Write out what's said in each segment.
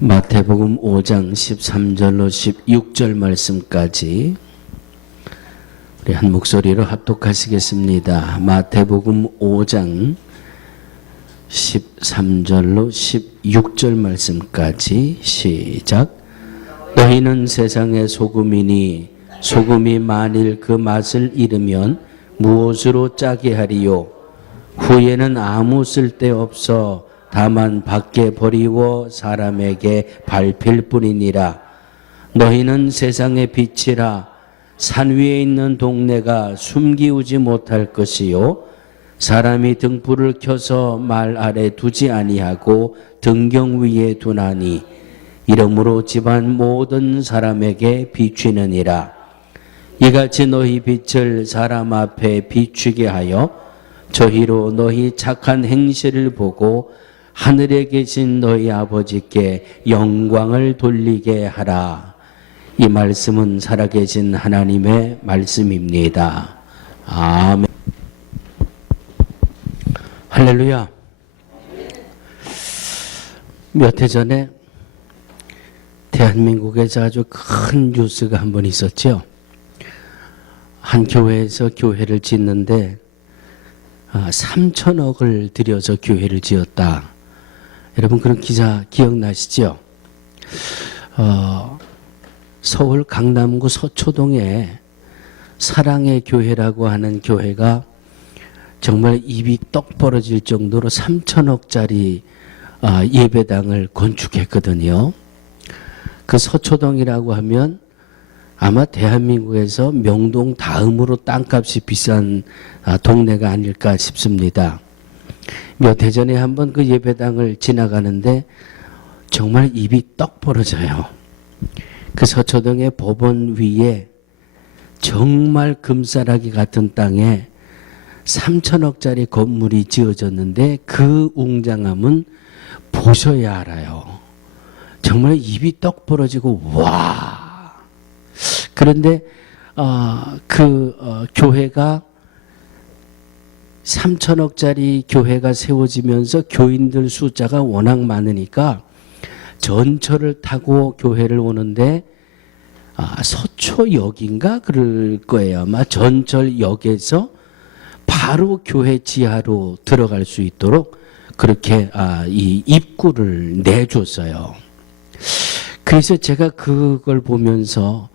마태복음 5장 13절로 16절 말씀까지 우리 한 목소리로 합독하시겠습니다. 마태복음 5장 13절로 16절 말씀까지 시작. 너희는 세상의 소금이니 소금이 만일 그 맛을 잃으면 무엇으로 짜게 하리요? 후에는 아무 쓸데없어 다만 밖에 버리워 사람에게 밟힐 뿐이니라. 너희는 세상의 빛이라. 산 위에 있는 동네가 숨기우지 못할 것이요 사람이 등불을 켜서 말 아래 두지 아니하고 등경 위에 두나니 이러므로 집안 모든 사람에게 비추느니라. 이같이 너희 빛을 사람 앞에 비추게 하여 저희로 너희 착한 행실을 보고 하늘에 계신 너희 아버지께 영광을 돌리게 하라. 이 말씀은 살아계신 하나님의 말씀입니다. 아멘. 할렐루야. 몇 해 전에 대한민국에서 아주 큰 뉴스가 한 번 있었죠. 한 교회에서 교회를 짓는데 3천억을 들여서 교회를 지었다. 여러분 그런 기사 기억나시죠? 서울 강남구 서초동에 사랑의 교회라고 하는 교회가 정말 입이 떡 벌어질 정도로 3천억짜리 예배당을 건축했거든요. 그 서초동이라고 하면 아마 대한민국에서 명동 다음으로 땅값이 비싼 동네가 아닐까 싶습니다. 몇 해 전에 한번 그 예배당을 지나가는데 정말 입이 떡 벌어져요. 그 서초동의 법원 위에 정말 금싸라기 같은 땅에 3천억짜리 건물이 지어졌는데 그 웅장함은 보셔야 알아요. 정말 입이 떡 벌어지고 와. 그런데 교회가 3천억짜리 교회가 세워지면서 교인들 숫자가 워낙 많으니까 전철을 타고 교회를 오는데 서초역인가 그럴 거예요. 아마 전철역에서 바로 교회 지하로 들어갈 수 있도록 그렇게 이 입구를 내줬어요. 그래서 제가 그걸 보면서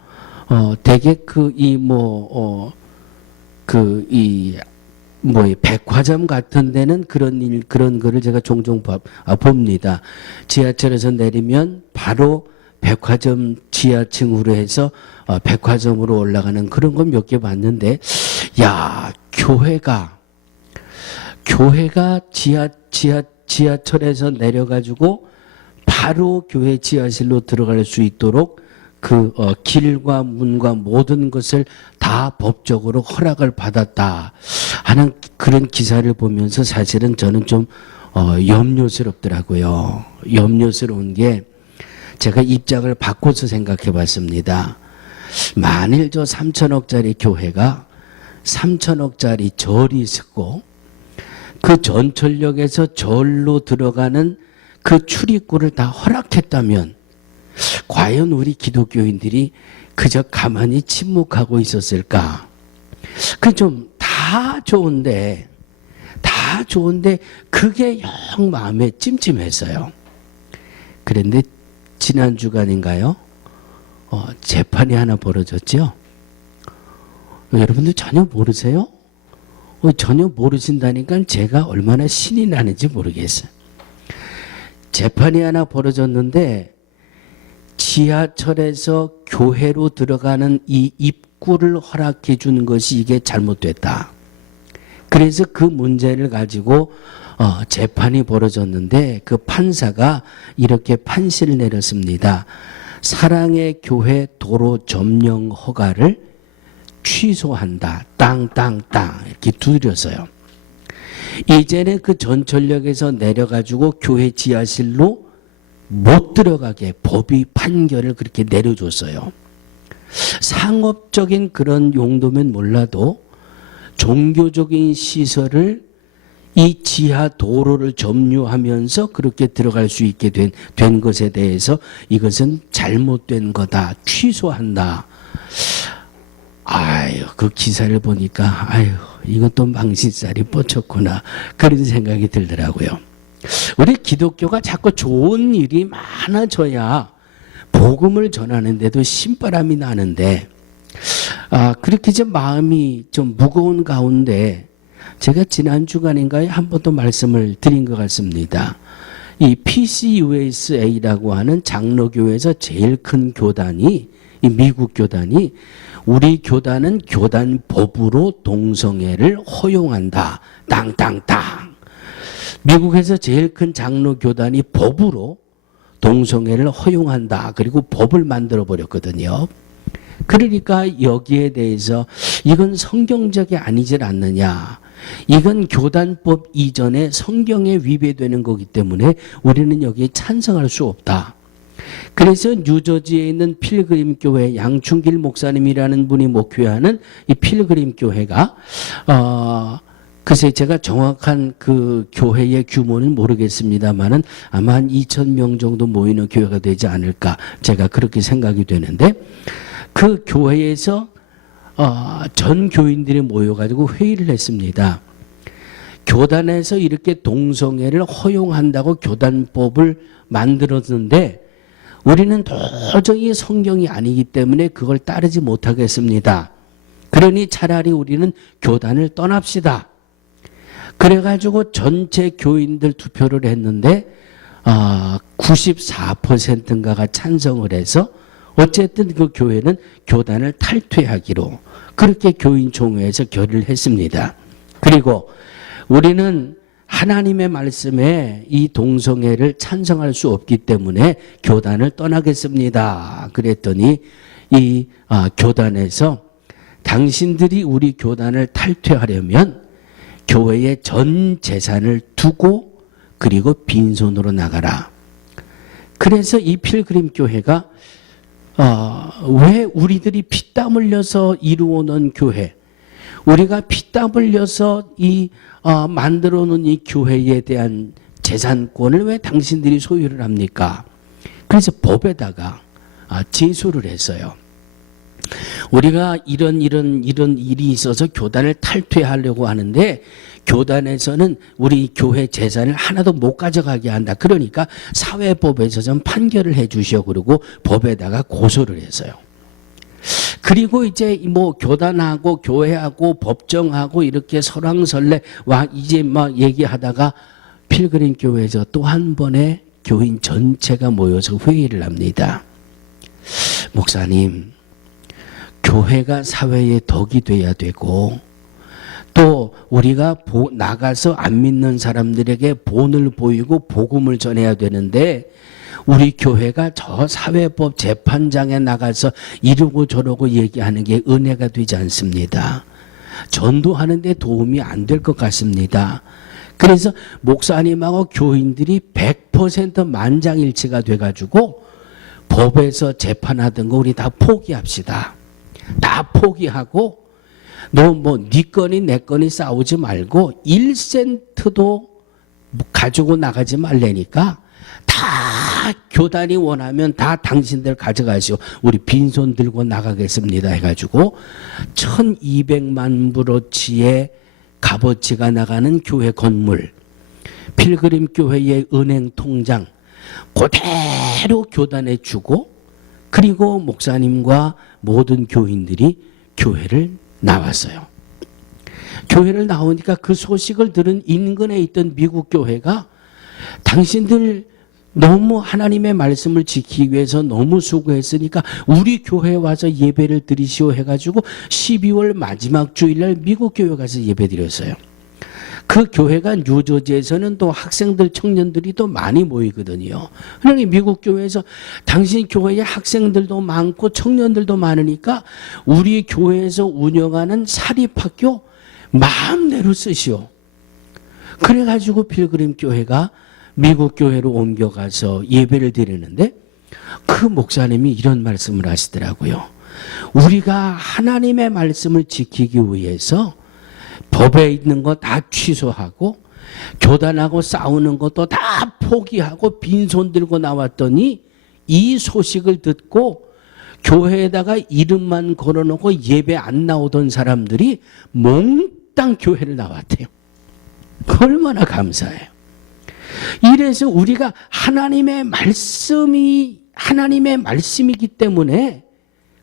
되게 백화점 같은 데는 그런 거를 제가 종종 봅니다. 지하철에서 내리면 바로 백화점 지하층으로 해서 백화점으로 올라가는 그런 건 몇 개 봤는데, 야, 교회가 지하철에서 내려가지고 바로 교회 지하실로 들어갈 수 있도록 길과 문과 모든 것을 다 법적으로 허락을 받았다 하는 그런 기사를 보면서 사실은 저는 좀 염려스럽더라고요. 염려스러운 게 제가 입장을 바꿔서 생각해 봤습니다. 만일 저 3천억짜리 교회가 3천억짜리 절이 있었고 그 전철역에서 절로 들어가는 그 출입구를 다 허락했다면 과연 우리 기독교인들이 그저 가만히 침묵하고 있었을까? 다 좋은데 그게 영 마음에 찜찜했어요. 그런데 지난 주간인가요? 재판이 하나 벌어졌죠? 여러분들 전혀 모르세요? 전혀 모르신다니까 제가 얼마나 신이 나는지 모르겠어요. 재판이 하나 벌어졌는데 지하철에서 교회로 들어가는 이 입구를 허락해 주는 것이 이게 잘못됐다. 그래서 그 문제를 가지고 재판이 벌어졌는데 그 판사가 이렇게 판시를 내렸습니다. 사랑의 교회 도로 점령 허가를 취소한다. 땅 이렇게 두드렸어요. 이제는 그 전철역에서 내려가지고 교회 지하실로 못 들어가게 법이 판결을 그렇게 내려줬어요. 상업적인 그런 용도면 몰라도 종교적인 시설을 이 지하 도로를 점유하면서 그렇게 들어갈 수 있게 된 것에 대해서 이것은 잘못된 거다. 취소한다. 아유, 그 기사를 보니까 아유, 이것도 망신살이 뻗쳤구나. 그런 생각이 들더라고요. 우리 기독교가 자꾸 좋은 일이 많아져야 복음을 전하는데도 신바람이 나는데, 그렇게 좀 마음이 좀 무거운 가운데 제가 지난 주간인가에 한 번 더 말씀을 드린 것 같습니다. 이 PCUSA라고 하는 장로교회에서 제일 큰 교단이, 이 미국 교단이, 우리 교단은 교단법으로 동성애를 허용한다. 땅땅땅. 미국에서 제일 큰 장로 교단이 법으로 동성애를 허용한다. 그리고 법을 만들어 버렸거든요. 그러니까 여기에 대해서 이건 성경적이 아니질 않느냐. 이건 교단법 이전에 성경에 위배되는 거기 때문에 우리는 여기에 찬성할 수 없다. 그래서 뉴저지에 있는 필그림 교회 양충길 목사님이라는 분이 목회하는 이 필그림 교회가 글쎄 제가 정확한 그 교회의 규모는 모르겠습니다만은 아마 한 2,000명 정도 모이는 교회가 되지 않을까 제가 그렇게 생각이 되는데, 그 교회에서 전 교인들이 모여가지고 회의를 했습니다. 교단에서 이렇게 동성애를 허용한다고 교단법을 만들었는데 우리는 도저히 성경이 아니기 때문에 그걸 따르지 못하겠습니다. 그러니 차라리 우리는 교단을 떠납시다. 그래가지고 전체 교인들 투표를 했는데 94%인가가 찬성을 해서 어쨌든 그 교회는 교단을 탈퇴하기로 그렇게 교인총회에서 결의를 했습니다. 그리고 우리는 하나님의 말씀에 이 동성애를 찬성할 수 없기 때문에 교단을 떠나겠습니다. 그랬더니 이 교단에서 당신들이 우리 교단을 탈퇴하려면 교회의 전 재산을 두고 그리고 빈손으로 나가라. 그래서 이 필그림 교회가 왜 우리들이 피땀 흘려서 이루어놓은 교회, 우리가 피땀 흘려서 만들어 놓은 이 교회에 대한 재산권을 왜 당신들이 소유를 합니까? 그래서 법에다가 제소를 했어요. 우리가 이런 일이 있어서 교단을 탈퇴하려고 하는데 교단에서는 우리 교회 재산을 하나도 못 가져가게 한다. 그러니까 사회법에서 좀 판결을 해 주시오. 그러고 법에다가 고소를 했어요. 그리고 이제 뭐 교단하고 교회하고 법정하고 이렇게 설왕설래 이제 막 얘기하다가 필그림 교회에서 또 한 번에 교인 전체가 모여서 회의를 합니다. 목사님, 교회가 사회의 덕이 돼야 되고 또 우리가 나가서 안 믿는 사람들에게 본을 보이고 복음을 전해야 되는데 우리 교회가 저 사회법 재판장에 나가서 이러고 저러고 얘기하는 게 은혜가 되지 않습니다. 전도하는데 도움이 안 될 것 같습니다. 그래서 목사님하고 교인들이 100% 만장일치가 돼가지고 법에서 재판하던 거 우리 다 포기합시다. 다 포기하고 너 네 건이 내 건이 싸우지 말고 1센트도 가지고 나가지 말라니까 다 교단이 원하면 다 당신들 가져가시오. 우리 빈손 들고 나가겠습니다 해가지고 1200만 불어치의 값어치가 나가는 교회 건물, 필그림 교회의 은행 통장 그대로 교단에 주고 그리고 목사님과 모든 교인들이 교회를 나왔어요. 교회를 나오니까 그 소식을 들은 인근에 있던 미국 교회가 당신들 너무 하나님의 말씀을 지키기 위해서 너무 수고했으니까 우리 교회에 와서 예배를 드리시오 해가지고 12월 마지막 주일날 미국 교회 가서 예배 드렸어요. 그 교회가 뉴저지에서는 또 학생들, 청년들이 또 많이 모이거든요. 그러니 미국 교회에서 당신 교회에 학생들도 많고 청년들도 많으니까 우리 교회에서 운영하는 사립학교 마음대로 쓰시오. 그래가지고 필그림 교회가 미국 교회로 옮겨가서 예배를 드리는데 그 목사님이 이런 말씀을 하시더라고요. 우리가 하나님의 말씀을 지키기 위해서 법에 있는 거 다 취소하고 교단하고 싸우는 것도 다 포기하고 빈손 들고 나왔더니 이 소식을 듣고 교회에다가 이름만 걸어놓고 예배 안 나오던 사람들이 몽땅 교회를 나왔대요. 얼마나 감사해요. 이래서 우리가 하나님의 말씀이기 때문에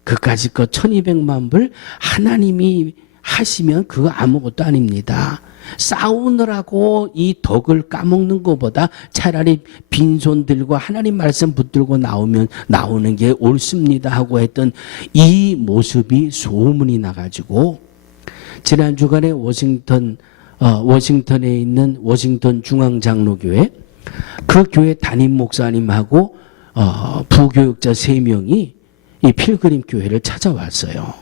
그까짓 것 1200만 불 하나님이 하시면 그거 아무것도 아닙니다. 싸우느라고 이 덕을 까먹는 것보다 차라리 빈손 들고 하나님 말씀 붙들고 나오는 게 옳습니다 하고 했던 이 모습이 소문이 나가지고 지난 주간에 워싱턴에 있는 워싱턴 중앙장로교회 그 교회 담임 목사님하고 부교육자 3명이 이 필그림 교회를 찾아왔어요.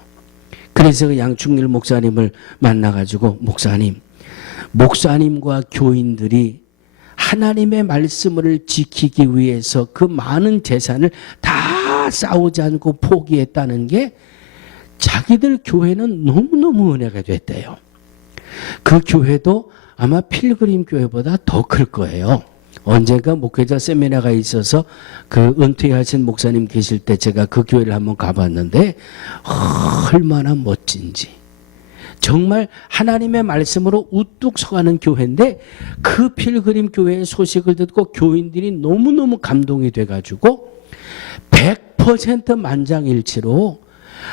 그래서 그 양충일 목사님을 만나가지고 목사님과 교인들이 하나님의 말씀을 지키기 위해서 그 많은 재산을 다 싸우지 않고 포기했다는 게 자기들 교회는 너무너무 은혜가 됐대요. 그 교회도 아마 필그림 교회보다 더 클 거예요. 언젠가 목회자 세미나가 있어서 그 은퇴하신 목사님 계실 때 제가 그 교회를 한번 가봤는데 얼마나 멋진지. 정말 하나님의 말씀으로 우뚝 서가는 교회인데 그 필그림 교회의 소식을 듣고 교인들이 너무너무 감동이 돼가지고 100% 만장일치로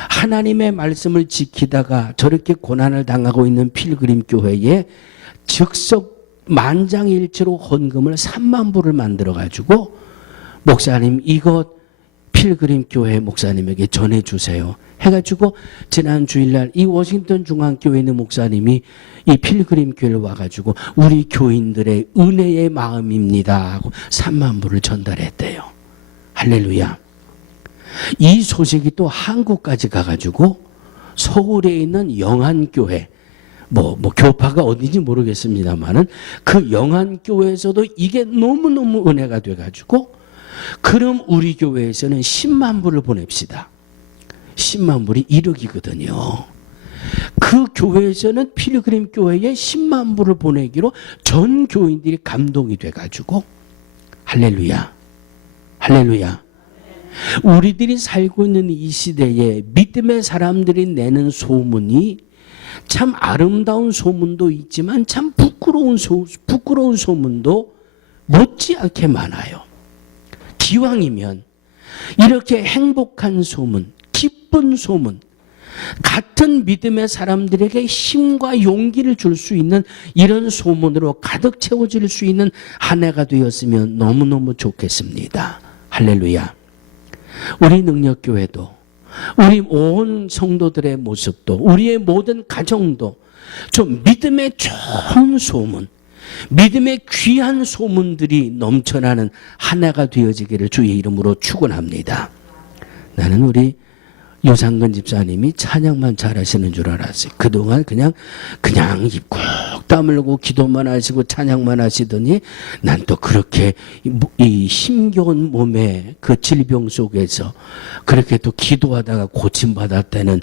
하나님의 말씀을 지키다가 저렇게 고난을 당하고 있는 필그림 교회에 즉석 만장일치로 헌금을 3만 불을 만들어가지고 목사님 이것 필그림 교회 목사님에게 전해주세요 해가지고 지난 주일날 이 워싱턴 중앙교회 있는 목사님이 이 필그림 교회를 와가지고 우리 교인들의 은혜의 마음입니다 하고 3만 불을 전달했대요. 할렐루야. 이 소식이 또 한국까지 가가지고 서울에 있는 영안교회 뭐 교파가 어딘지 모르겠습니다만은 그 영안교회에서도 이게 너무너무 은혜가 돼가지고 그럼 우리 교회에서는 10만 불을 보냅시다. 10만 불이 1억이거든요. 그 교회에서는 필그림 교회에 10만 불을 보내기로 전 교인들이 감동이 돼가지고 할렐루야. 할렐루야. 우리들이 살고 있는 이 시대에 믿음의 사람들이 내는 소문이 참 아름다운 소문도 있지만 참 부끄러운 소문도 못지않게 많아요. 기왕이면 이렇게 행복한 소문, 기쁜 소문, 같은 믿음의 사람들에게 힘과 용기를 줄 수 있는 이런 소문으로 가득 채워질 수 있는 한 해가 되었으면 너무너무 좋겠습니다. 할렐루야. 우리 능력교회도 우리 온 성도들의 모습도 우리의 모든 가정도 좀 믿음의 좋은 소문, 믿음의 귀한 소문들이 넘쳐나는 한 해가 되어지기를 주의 이름으로 축원합니다. 나는 우리 유상근 집사님이 찬양만 잘하시는 줄 알았어요. 그동안 그냥 입 꾹 다물고 기도만 하시고 찬양만 하시더니 난 또 그렇게 이 힘겨운 몸의 그 질병 속에서 그렇게 또 기도하다가 고침받았다는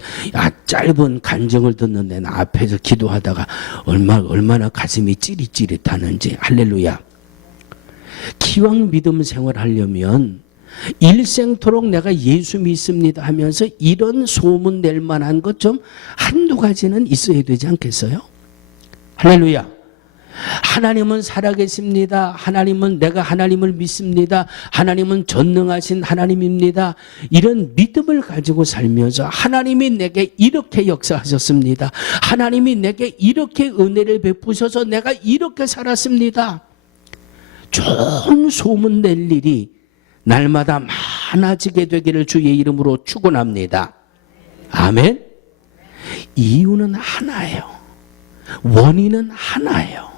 짧은 간증을 듣는데 나 앞에서 기도하다가 얼마나 가슴이 찌릿찌릿하는지. 할렐루야. 기왕 믿음 생활하려면 일생토록 내가 예수 믿습니다 하면서 이런 소문 낼 만한 것 좀 한두 가지는 있어야 되지 않겠어요? 할렐루야. 하나님은 살아계십니다. 내가 하나님을 믿습니다. 하나님은 전능하신 하나님입니다. 이런 믿음을 가지고 살면서 하나님이 내게 이렇게 역사하셨습니다. 하나님이 내게 이렇게 은혜를 베푸셔서 내가 이렇게 살았습니다. 좋은 소문 낼 일이 날마다 많아지게 되기를 주의 이름으로 축원합니다. 아멘. 이유는 하나예요. 원인은 하나예요.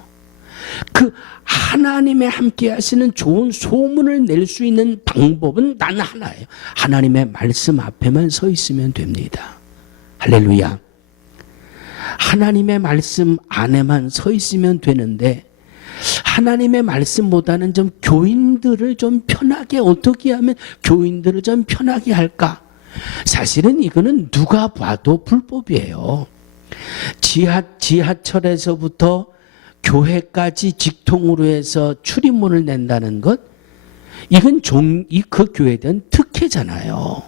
그 하나님의 함께 하시는 좋은 소문을 낼 수 있는 방법은 단 하나예요. 하나님의 말씀 앞에만 서 있으면 됩니다. 할렐루야. 하나님의 말씀 안에만 서 있으면 되는데 하나님의 말씀보다는 좀 교인들을 좀 편하게 어떻게 하면 교인들을 좀 편하게 할까? 사실은 이거는 누가 봐도 불법이에요. 지하철에서부터 교회까지 직통으로 해서 출입문을 낸다는 것, 이건 그 교회에 대한 특혜잖아요.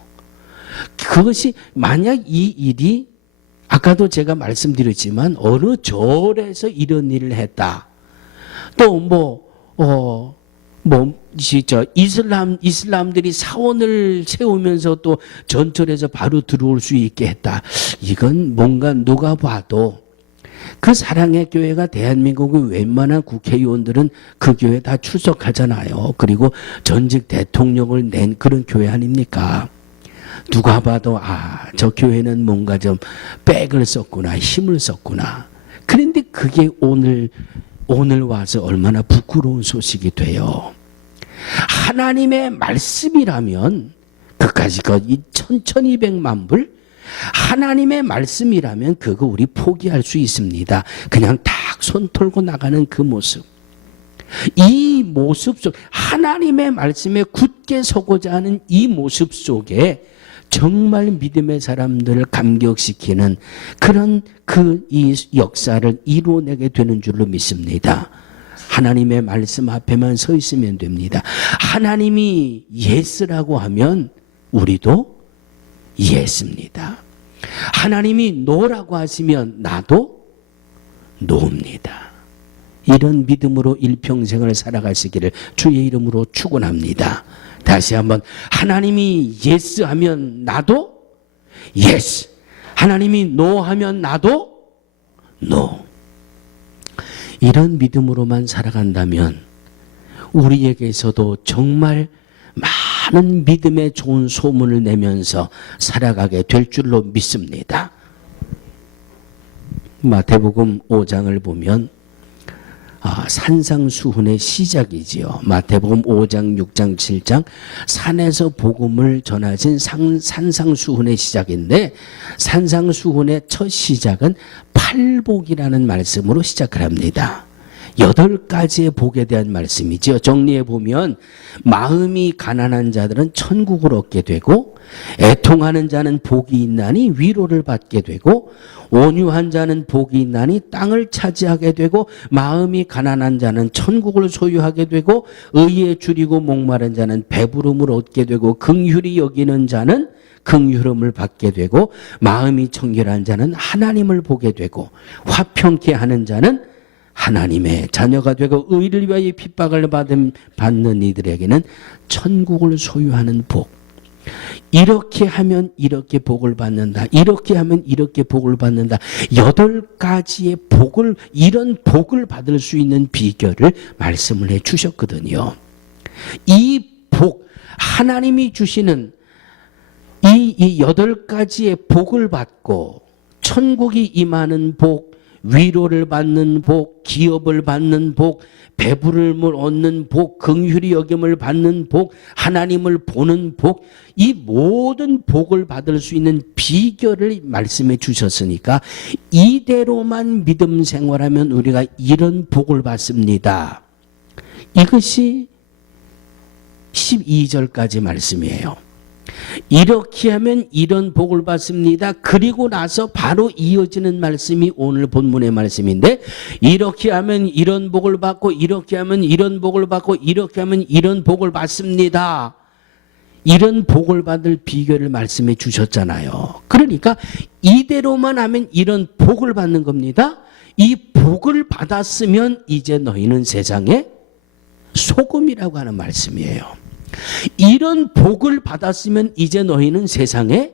그것이 만약 이 일이 아까도 제가 말씀드렸지만 어느 절에서 이런 일을 했다. 또 이슬람들이 사원을 세우면서 또 전철에서 바로 들어올 수 있게 했다. 이건 뭔가 누가 봐도 그 사랑의 교회가 대한민국의 웬만한 국회의원들은 그 교회 다 출석하잖아요. 그리고 전직 대통령을 낸 그런 교회 아닙니까? 누가 봐도 저 교회는 뭔가 좀 백을 썼구나, 힘을 썼구나. 그런데 그게 오늘 와서 얼마나 부끄러운 소식이 돼요. 하나님의 말씀이라면 그까지 1200만 불 하나님의 말씀이라면 그거 우리 포기할 수 있습니다. 그냥 딱 손 털고 나가는 그 모습. 이 모습 속 하나님의 말씀에 굳게 서고자 하는 이 모습 속에 정말 믿음의 사람들을 감격시키는 그런 이 역사를 이루어내게 되는 줄로 믿습니다. 하나님의 말씀 앞에만 서 있으면 됩니다. 하나님이 예스라고 하면 우리도 예스입니다. 하나님이 노라고 하시면 나도 노입니다. 이런 믿음으로 일평생을 살아가시기를 주의 이름으로 축원합니다. 다시 한번 하나님이 예스 하면 나도 예스, 하나님이 노 하면 나도 노. 이런 믿음으로만 살아간다면 우리에게서도 정말 많은 믿음의 좋은 소문을 내면서 살아가게 될 줄로 믿습니다. 마태복음 5장을 보면 산상수훈의 시작이지요. 마태복음 5장, 6장, 7장 산에서 복음을 전하신 산상수훈의 시작인데 산상수훈의 첫 시작은 팔복이라는 말씀으로 시작을 합니다. 8가지의 복에 대한 말씀이죠. 정리해 보면 마음이 가난한 자들은 천국을 얻게 되고 애통하는 자는 복이 있나니 위로를 받게 되고 온유한 자는 복이 있나니 땅을 차지하게 되고 마음이 가난한 자는 천국을 소유하게 되고 의에 줄이고 목마른 자는 배부름을 얻게 되고 긍휼히 여기는 자는 긍휼함을 받게 되고 마음이 청결한 자는 하나님을 보게 되고 화평케 하는 자는 하나님의 자녀가 되고 의를 위하여 핍박을 받는 이들에게는 천국을 소유하는 복. 이렇게 하면 이렇게 복을 받는다. 이렇게 하면 이렇게 복을 받는다. 8가지의 복을, 이런 복을 받을 수 있는 비결을 말씀을 해 주셨거든요. 이 복, 하나님이 주시는 이 8가지의 복을 받고 천국이 임하는 복, 위로를 받는 복, 기업을 받는 복, 배부름을 얻는 복, 긍휼히 여김을 받는 복, 하나님을 보는 복, 이 모든 복을 받을 수 있는 비결을 말씀해 주셨으니까 이대로만 믿음 생활하면 우리가 이런 복을 받습니다. 이것이 12절까지 말씀이에요. 이렇게 하면 이런 복을 받습니다. 그리고 나서 바로 이어지는 말씀이 오늘 본문의 말씀인데 이렇게 하면 이런 복을 받고 이렇게 하면 이런 복을 받고 이렇게 하면 이런 복을 받습니다. 이런 복을 받을 비결을 말씀해 주셨잖아요. 그러니까 이대로만 하면 이런 복을 받는 겁니다. 이 복을 받았으면 이제 너희는 세상의 소금이라고 하는 말씀이에요. 이런 복을 받았으면 이제 너희는 세상에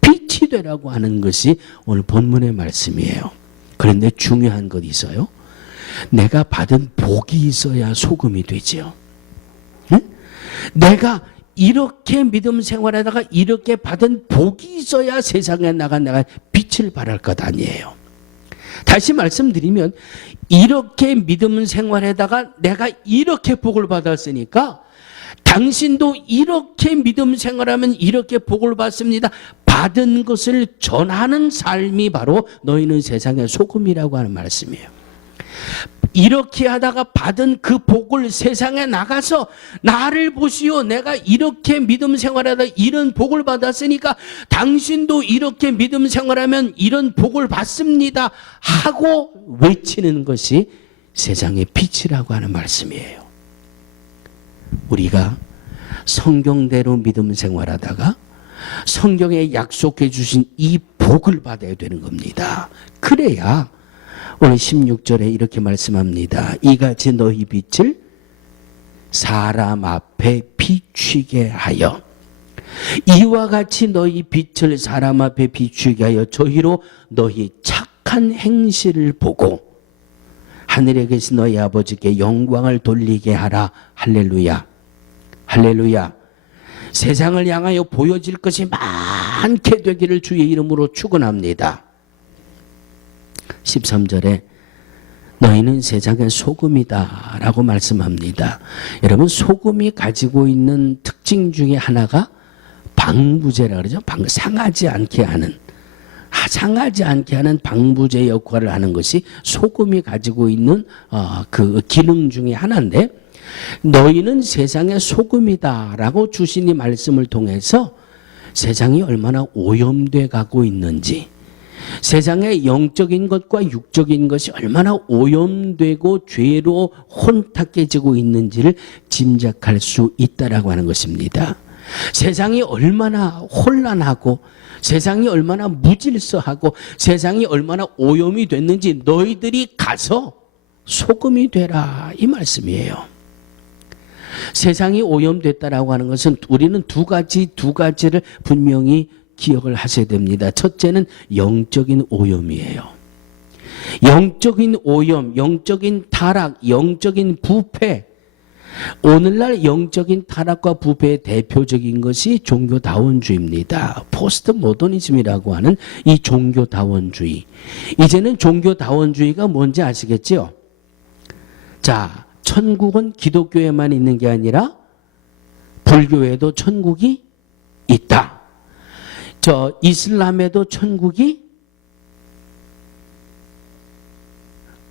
빛이 되라고 하는 것이 오늘 본문의 말씀이에요. 그런데 중요한 것 있어요. 내가 받은 복이 있어야 소금이 되죠. 응? 내가 이렇게 믿음 생활하다가 이렇게 받은 복이 있어야 세상에 나가 내가 빛을 발할 것 아니에요. 다시 말씀드리면 이렇게 믿음 생활하다가 내가 이렇게 복을 받았으니까 당신도 이렇게 믿음 생활하면 이렇게 복을 받습니다. 받은 것을 전하는 삶이 바로 너희는 세상의 소금이라고 하는 말씀이에요. 이렇게 하다가 받은 그 복을 세상에 나가서 나를 보시오. 내가 이렇게 믿음 생활하다 이런 복을 받았으니까 당신도 이렇게 믿음 생활하면 이런 복을 받습니다. 하고 외치는 것이 세상의 빛이라고 하는 말씀이에요. 우리가 성경대로 믿음 생활하다가 성경에 약속해 주신 이 복을 받아야 되는 겁니다. 그래야 오늘 16절에 이렇게 말씀합니다. 이같이 너희 빛을 사람 앞에 비추게 하여, 이와 같이 너희 빛을 사람 앞에 비추게 하여 저희로 너희 착한 행실을 보고 하늘에 계신 너희 아버지께 영광을 돌리게 하라. 할렐루야. 할렐루야. 세상을 향하여 보여질 것이 많게 되기를 주의 이름으로 축원합니다. 13절에 너희는 세상의 소금이다 라고 말씀합니다. 여러분, 소금이 가지고 있는 특징 중에 하나가 방부제라 그러죠. 상하지 않게 하는, 상하지 않게 하는 방부제 역할을 하는 것이 소금이 가지고 있는 그 기능 중에 하나인데, 너희는 세상의 소금이다 라고 주신 이 말씀을 통해서 세상이 얼마나 오염돼 가고 있는지, 세상의 영적인 것과 육적인 것이 얼마나 오염되고 죄로 혼탁해지고 있는지를 짐작할 수 있다라고 하는 것입니다. 세상이 얼마나 혼란하고 세상이 얼마나 무질서하고 세상이 얼마나 오염이 됐는지 너희들이 가서 소금이 되라, 이 말씀이에요. 세상이 오염됐다라고 하는 것은 우리는 두 가지를 분명히 기억을 하셔야 됩니다. 첫째는 영적인 오염이에요. 영적인 오염, 영적인 타락, 영적인 부패. 오늘날 영적인 타락과 부패의 대표적인 것이 종교다원주의입니다. 포스트 모더니즘이라고 하는 이 종교다원주의. 이제는 종교다원주의가 뭔지 아시겠죠? 자, 천국은 기독교에만 있는 게 아니라 불교에도 천국이 있다. 저 이슬람에도 천국이,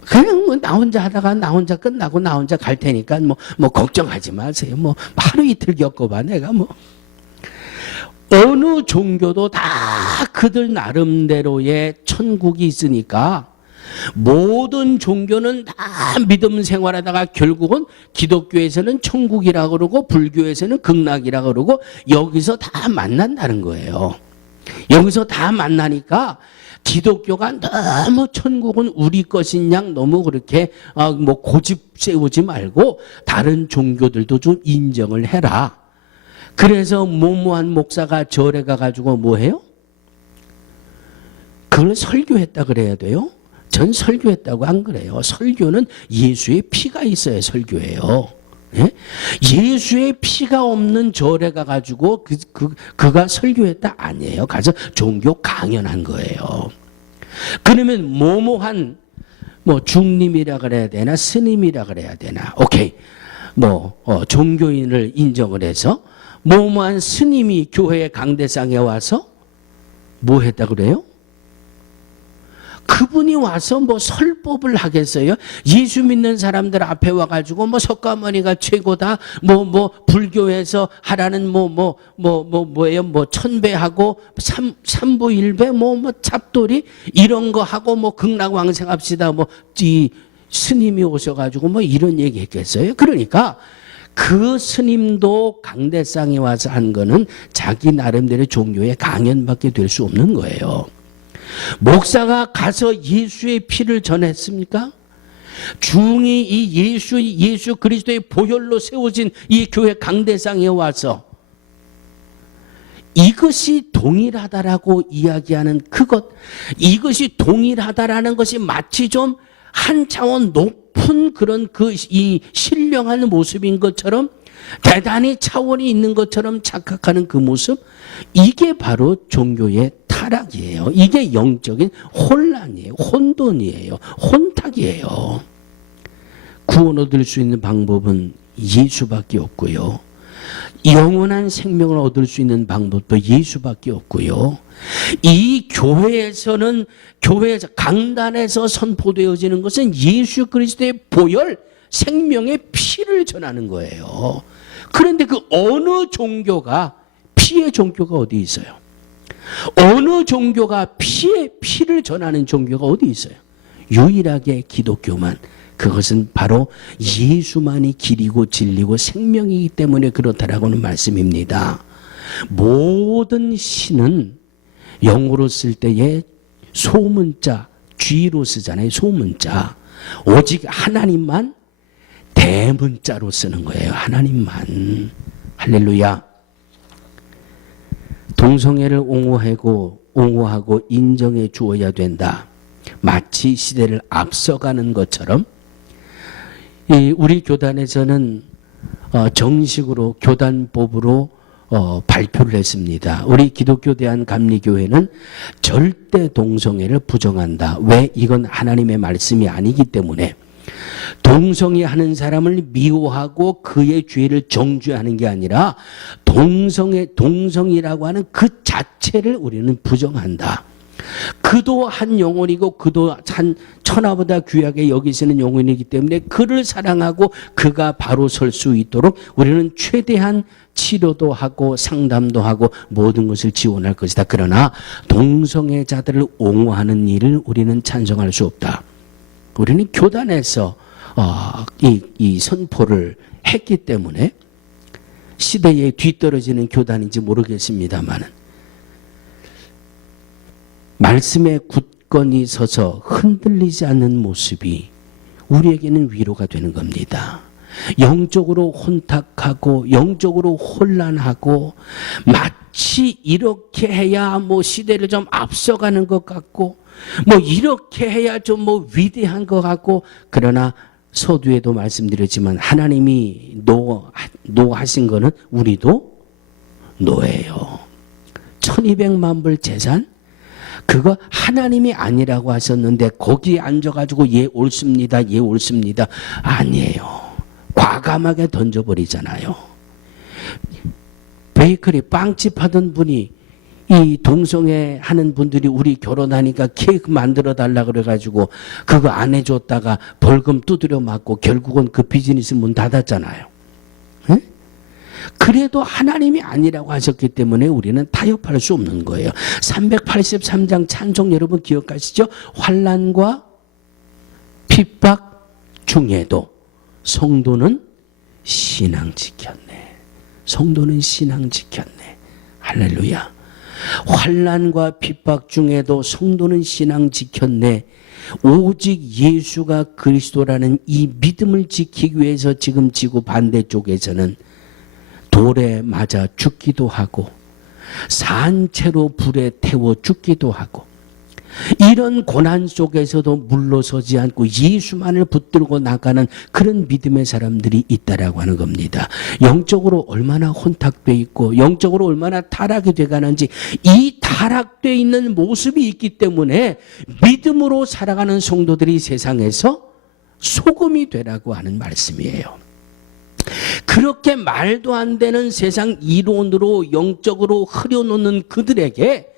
그냥 뭐 나 혼자 하다가 나 혼자 끝나고 나 혼자 갈 테니까 뭐 걱정하지 마세요. 뭐 하루 이틀 겪어봐. 내가 뭐 어느 종교도 다 그들 나름대로의 천국이 있으니까 모든 종교는 다 믿음 생활하다가 결국은 기독교에서는 천국이라고 그러고 불교에서는 극락이라고 그러고 여기서 다 만난다는 거예요. 여기서 다 만나니까 기독교가 너무 천국은 우리 것인 양 너무 그렇게 뭐 고집 세우지 말고 다른 종교들도 좀 인정을 해라. 그래서 모모한 목사가 절에 가가지고 뭐 해요? 그걸 설교했다 그래야 돼요? 전 설교했다고 안 그래요. 설교는 예수의 피가 있어야 설교예요. 예? 예수의 피가 없는 절에 가가지고 그가 설교했다 아니에요. 가서 종교 강연한 거예요. 그러면 모모한 뭐 중림이라 그래야 되나 스님이라 그래야 되나, 오케이, 종교인을 인정을 해서 모모한 스님이 교회 강대상에 와서 뭐 했다 그래요? 그분이 와서 뭐 설법을 하겠어요? 예수 믿는 사람들 앞에 와가지고 뭐 석가모니가 최고다, 뭐 불교에서 하라는 뭐예요? 뭐 천배하고 삼부일배 뭐 잡돌이 이런 거 하고 뭐 극락왕생합시다 뭐 이 스님이 오셔가지고 뭐 이런 얘기 했겠어요? 그러니까 그 스님도 강대상에 와서 한 거는 자기 나름대로 종교의 강연밖에 될 수 없는 거예요. 목사가 가서 예수의 피를 전했습니까? 중이 이 예수 그리스도의 보혈로 세워진 이 교회 강대상에 와서 이것이 동일하다라고 이야기하는 그것, 이것이 동일하다라는 것이 마치 좀 한 차원 높은 그런 이 신령한 모습인 것처럼 대단히 차원이 있는 것처럼 착각하는 그 모습, 이게 바로 종교의 타락이에요. 이게 영적인 혼란이에요. 혼돈이에요. 혼탁이에요. 구원 얻을 수 있는 방법은 예수밖에 없고요. 영원한 생명을 얻을 수 있는 방법도 예수밖에 없고요. 이 교회에서는 교회에서 강단에서 선포되어지는 것은 예수 그리스도의 보혈 생명의 피를 전하는 거예요. 그런데 그 어느 종교가 피의 종교가 어디 있어요? 어느 종교가 피를 전하는 종교가 어디 있어요? 유일하게 기독교만 그것은 바로 예수만이 길이고 진리고 생명이기 때문에 그렇다라고는 말씀입니다. 모든 신은 영어로 쓸 때에 소문자, G로 쓰잖아요. 소문자. 오직 하나님만 대문자로 쓰는 거예요. 하나님만. 할렐루야. 동성애를 옹호하고 인정해 주어야 된다. 마치 시대를 앞서가는 것처럼 우리 교단에서는 정식으로 교단법으로 발표를 했습니다. 우리 기독교 대한감리교회는 절대 동성애를 부정한다. 왜? 이건 하나님의 말씀이 아니기 때문에. 동성애하는 사람을 미워하고 그의 죄를 정죄하는 게 아니라 동성이라고 하는 그 자체를 우리는 부정한다. 그도 한 영혼이고 그도 한 천하보다 귀하게 여기시는 영혼이기 때문에 그를 사랑하고 그가 바로 설 수 있도록 우리는 최대한 치료도 하고 상담도 하고 모든 것을 지원할 것이다. 그러나 동성애자들을 옹호하는 일을 우리는 찬성할 수 없다. 우리는 교단에서 이 선포를 했기 때문에 시대에 뒤떨어지는 교단인지 모르겠습니다만은 말씀에 굳건히 서서 흔들리지 않는 모습이 우리에게는 위로가 되는 겁니다. 영적으로 혼탁하고 영적으로 혼란하고 마치 이렇게 해야 뭐 시대를 좀 앞서가는 것 같고 뭐 이렇게 해야 좀 뭐 위대한 것 같고 그러나 서두에도 말씀드렸지만 하나님이 노하신 거는 우리도 노예요. 1200만 불 재산 그거 하나님이 아니라고 하셨는데 거기에 앉아가지고 예 옳습니다. 예 옳습니다. 아니에요. 과감하게 던져버리잖아요. 베이커리 빵집 하던 분이 이 동성애 하는 분들이 우리 결혼하니까 케이크 만들어 달라 그래가지고 그거 안 해줬다가 벌금 두드려 맞고 결국은 그 비즈니스 문 닫았잖아요. 네? 그래도 하나님이 아니라고 하셨기 때문에 우리는 타협할 수 없는 거예요. 383장 찬송 여러분 기억하시죠? 환난과 핍박 중에도 성도는 신앙 지켰네. 성도는 신앙 지켰네. 할렐루야. 환난과 핍박 중에도 성도는 신앙 지켰네. 오직 예수가 그리스도라는 이 믿음을 지키기 위해서 지금 지구 반대쪽에서는 돌에 맞아 죽기도 하고 산채로 불에 태워 죽기도 하고 이런 고난 속에서도 물러서지 않고 예수만을 붙들고 나가는 그런 믿음의 사람들이 있다라고 하는 겁니다. 영적으로 얼마나 혼탁되어 있고 영적으로 얼마나 타락이 돼가는지 이 타락되어 있는 모습이 있기 때문에 믿음으로 살아가는 성도들이 세상에서 소금이 되라고 하는 말씀이에요. 그렇게 말도 안 되는 세상 이론으로 영적으로 흐려놓는 그들에게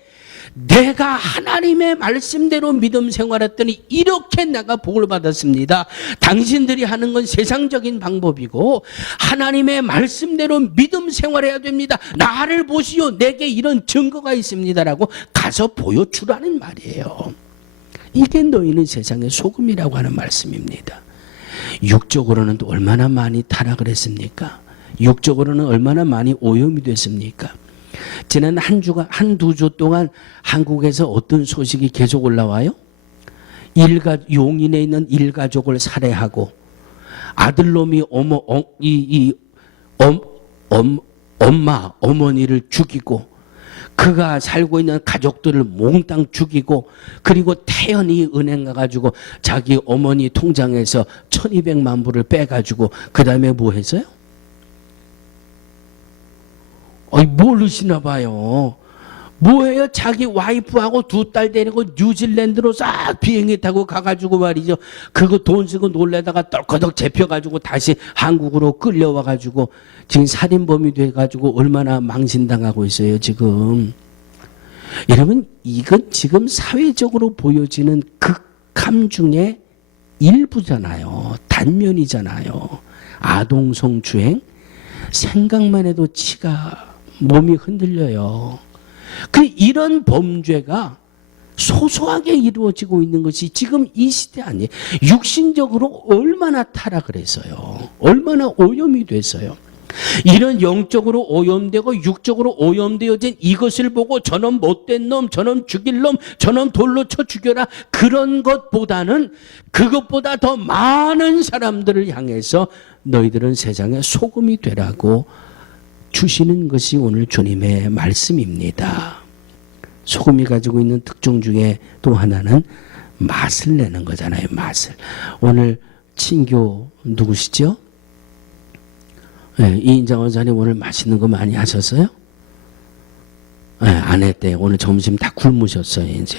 내가 하나님의 말씀대로 믿음 생활했더니 이렇게 내가 복을 받았습니다. 당신들이 하는 건 세상적인 방법이고 하나님의 말씀대로 믿음 생활해야 됩니다. 나를 보시오. 내게 이런 증거가 있습니다라고 가서 보여주라는 말이에요. 이게 너희는 세상의 소금이라고 하는 말씀입니다. 육적으로는 또 얼마나 많이 타락을 했습니까? 육적으로는 얼마나 많이 오염이 됐습니까? 지난 한두 주 동안 한국에서 어떤 소식이 계속 올라와요? 용인에 있는 일가족을 살해하고 아들놈이 어머니를 죽이고 그가 살고 있는 가족들을 몽땅 죽이고 그리고 태연히 은행 가가지고 자기 어머니 통장에서 1200만 불을 빼가지고 그 다음에 뭐 했어요? 모르시나 봐요. 뭐예요? 자기 와이프하고 두 딸 데리고 뉴질랜드로 싹 비행기 타고 가가지고 말이죠. 그거 돈 쓰고 놀래다가 떨거덕 잡혀가지고 다시 한국으로 끌려와가지고 지금 살인범이 돼가지고 얼마나 망신당하고 있어요, 지금. 여러분, 이건 지금 사회적으로 보여지는 극함 중에 일부잖아요. 단면이잖아요. 아동 성추행. 생각만 해도 몸이 흔들려요. 이런 범죄가 소소하게 이루어지고 있는 것이 지금 이 시대 아니에요. 육신적으로 얼마나 타락을 했어요. 얼마나 오염이 됐어요. 이런 영적으로 오염되고 육적으로 오염되어진 이것을 보고 저놈 못된 놈, 저놈 죽일 놈, 저놈 돌로 쳐 죽여라, 그런 것보다는 그것보다 더 많은 사람들을 향해서 너희들은 세상의 소금이 되라고 주시는 것이 오늘 주님의 말씀입니다. 소금이 가지고 있는 특징 중에 또 하나는 맛을 내는 거잖아요. 맛을. 오늘 친교 누구시죠? 네, 이인장 원사님 오늘 맛있는 거 많이 하셨어요? 네, 안 했대요. 오늘 점심 다 굶으셨어요. 이제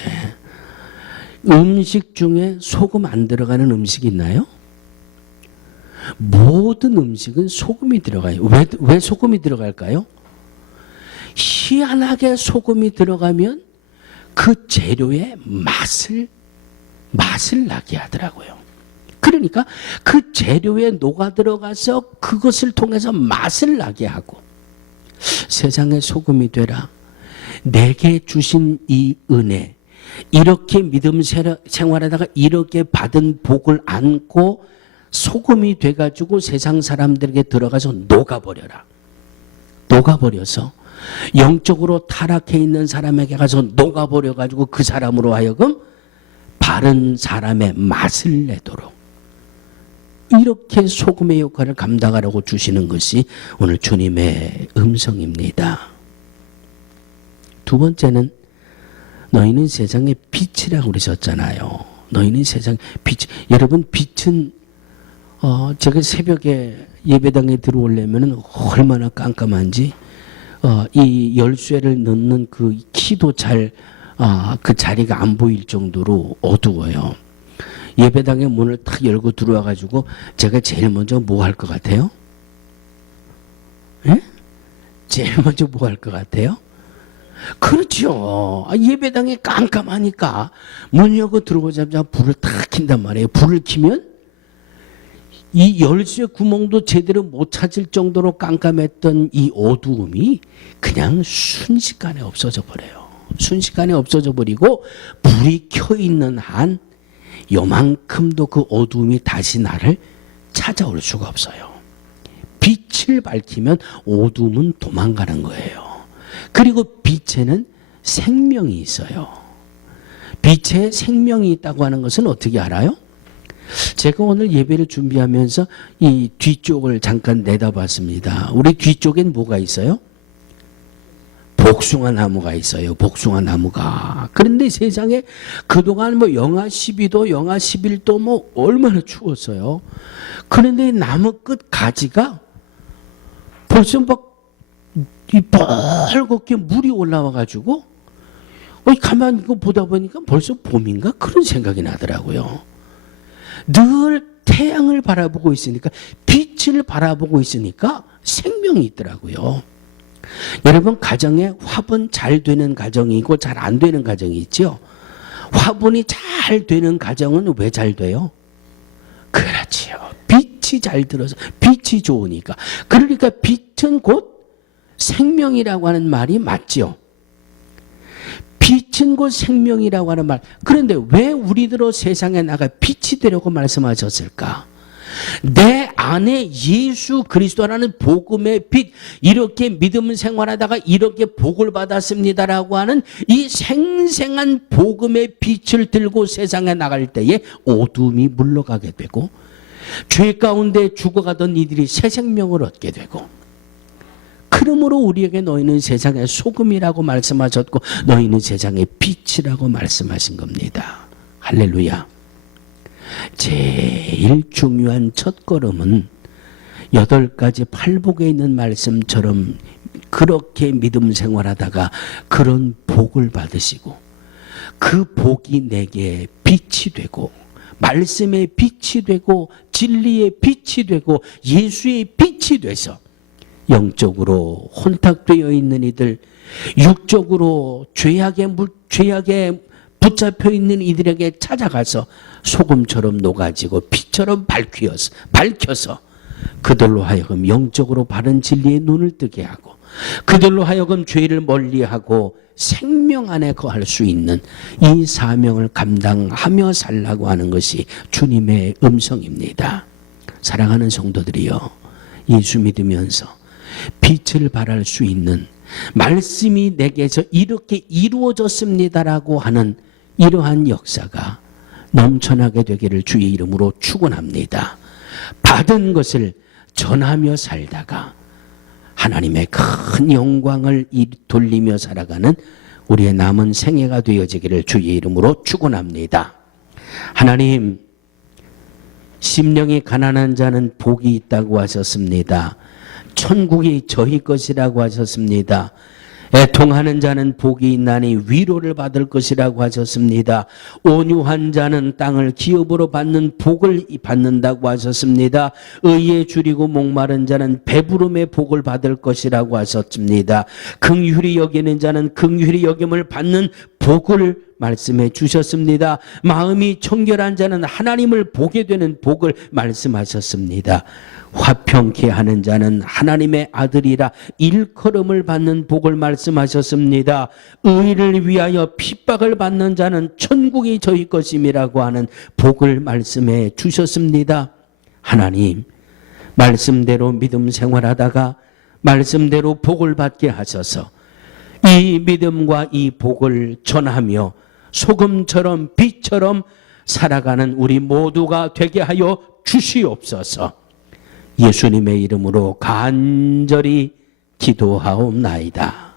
음식 중에 소금 안 들어가는 음식 있나요? 모든 음식은 소금이 들어가요. 왜 소금이 들어갈까요? 희한하게 소금이 들어가면 그 재료의 맛을 나게 하더라고요. 그러니까 그 재료에 녹아 들어가서 그것을 통해서 맛을 나게 하고, 세상의 소금이 되라. 내게 주신 이 은혜, 이렇게 믿음 생활하다가 이렇게 받은 복을 안고 소금이 돼가지고 세상 사람들에게 들어가서 녹아버려라. 녹아버려서 영적으로 타락해 있는 사람에게 가서 녹아버려가지고 그 사람으로 하여금 바른 사람의 맛을 내도록 이렇게 소금의 역할을 감당하라고 주시는 것이 오늘 주님의 음성입니다. 두 번째는 너희는 세상의 빛이라고 그러셨잖아요. 너희는 세상의 빛. 여러분, 빛은 제가 새벽에 예배당에 들어오려면 얼마나 깜깜한지, 이 열쇠를 넣는 그 키도 그 자리가 안 보일 정도로 어두워요. 예배당의 문을 탁 열고 들어와가지고 제가 제일 먼저 뭐 할 것 같아요? 예? 제일 먼저 뭐 할 것 같아요? 그렇죠. 예배당이 깜깜하니까 문 열고 들어오자마자 불을 탁 킨단 말이에요. 불을 켜면 이 열쇠 구멍도 제대로 못 찾을 정도로 깜깜했던 이 어두움이 그냥 순식간에 없어져 버려요. 순식간에 없어져 버리고 불이 켜 있는 한 요만큼도 그 어두움이 다시 나를 찾아올 수가 없어요. 빛을 밝히면 어두움은 도망가는 거예요. 그리고 빛에는 생명이 있어요. 빛에 생명이 있다고 하는 것은 어떻게 알아요? 제가 오늘 예배를 준비하면서 이 뒤쪽을 잠깐 내다봤습니다. 우리 뒤쪽엔 뭐가 있어요? 복숭아 나무가 있어요. 복숭아 나무가. 그런데 세상에 그동안 뭐 영하 12도, 영하 11도 뭐 얼마나 추웠어요. 그런데 나무 끝 가지가 벌써 막 이 빨갛게 물이 올라와가지고 가만히 이거 보다 보니까 벌써 봄인가? 그런 생각이 나더라고요. 늘 태양을 바라보고 있으니까, 빛을 바라보고 있으니까 생명이 있더라고요. 여러분, 가정에 화분 잘 되는 가정이 있고 잘 안 되는 가정이 있죠. 화분이 잘 되는 가정은 왜 잘 돼요? 그렇지요. 빛이 잘 들어서, 빛이 좋으니까. 그러니까 빛은 곧 생명이라고 하는 말이 맞죠. 빛은 곧 생명이라고 하는 말. 그런데 왜 우리들로 세상에 나가 빛이 되려고 말씀하셨을까? 내 안에 예수 그리스도라는 복음의 빛, 이렇게 믿음 생활하다가 이렇게 복을 받았습니다라고 하는 이 생생한 복음의 빛을 들고 세상에 나갈 때에 어둠이 물러가게 되고, 죄 가운데 죽어가던 이들이 새 생명을 얻게 되고, 그러므로 우리에게 너희는 세상의 소금이라고 말씀하셨고 너희는 세상의 빛이라고 말씀하신 겁니다. 할렐루야. 제일 중요한 첫걸음은 8가지 팔복에 있는 말씀처럼 그렇게 믿음 생활하다가 그런 복을 받으시고 그 복이 내게 빛이 되고 말씀의 빛이 되고 진리의 빛이 되고 예수의 빛이 돼서 영적으로 혼탁되어 있는 이들, 육적으로 죄악에 붙잡혀 있는 이들에게 찾아가서 소금처럼 녹아지고 빛처럼 밝혀서 그들로 하여금 영적으로 바른 진리의 눈을 뜨게 하고 그들로 하여금 죄를 멀리하고 생명 안에 거할 수 있는 이 사명을 감당하며 살라고 하는 것이 주님의 음성입니다. 사랑하는 성도들이요, 예수 믿으면서 빛을 발할 수 있는 말씀이 내게서 이렇게 이루어졌습니다라고 하는 이러한 역사가 넘쳐나게 되기를 주의 이름으로 축원합니다. 받은 것을 전하며 살다가 하나님의 큰 영광을 돌리며 살아가는 우리의 남은 생애가 되어지기를 주의 이름으로 축원합니다. 하나님, 심령이 가난한 자는 복이 있다고 하셨습니다. 천국이 저희 것이라고 하셨습니다. 애통하는 자는 복이 있나니 위로를 받을 것이라고 하셨습니다. 온유한 자는 땅을 기업으로 받는 복을 받는다고 하셨습니다. 의에 줄이고 목마른 자는 배부름의 복을 받을 것이라고 하셨습니다. 긍휼히 여기는 자는 긍휼히 여김을 받는 복을 말씀해 주셨습니다. 마음이 청결한 자는 하나님을 보게 되는 복을 말씀하셨습니다. 화평케 하는 자는 하나님의 아들이라 일컬음을 받는 복을 말씀하셨습니다. 의를 위하여 핍박을 받는 자는 천국이 저희 것임이라고 하는 복을 말씀해 주셨습니다. 하나님, 말씀대로 믿음 생활하다가 말씀대로 복을 받게 하셔서 이 믿음과 이 복을 전하며 소금처럼 빛처럼 살아가는 우리 모두가 되게 하여 주시옵소서. 예수님의 이름으로 간절히 기도하옵나이다.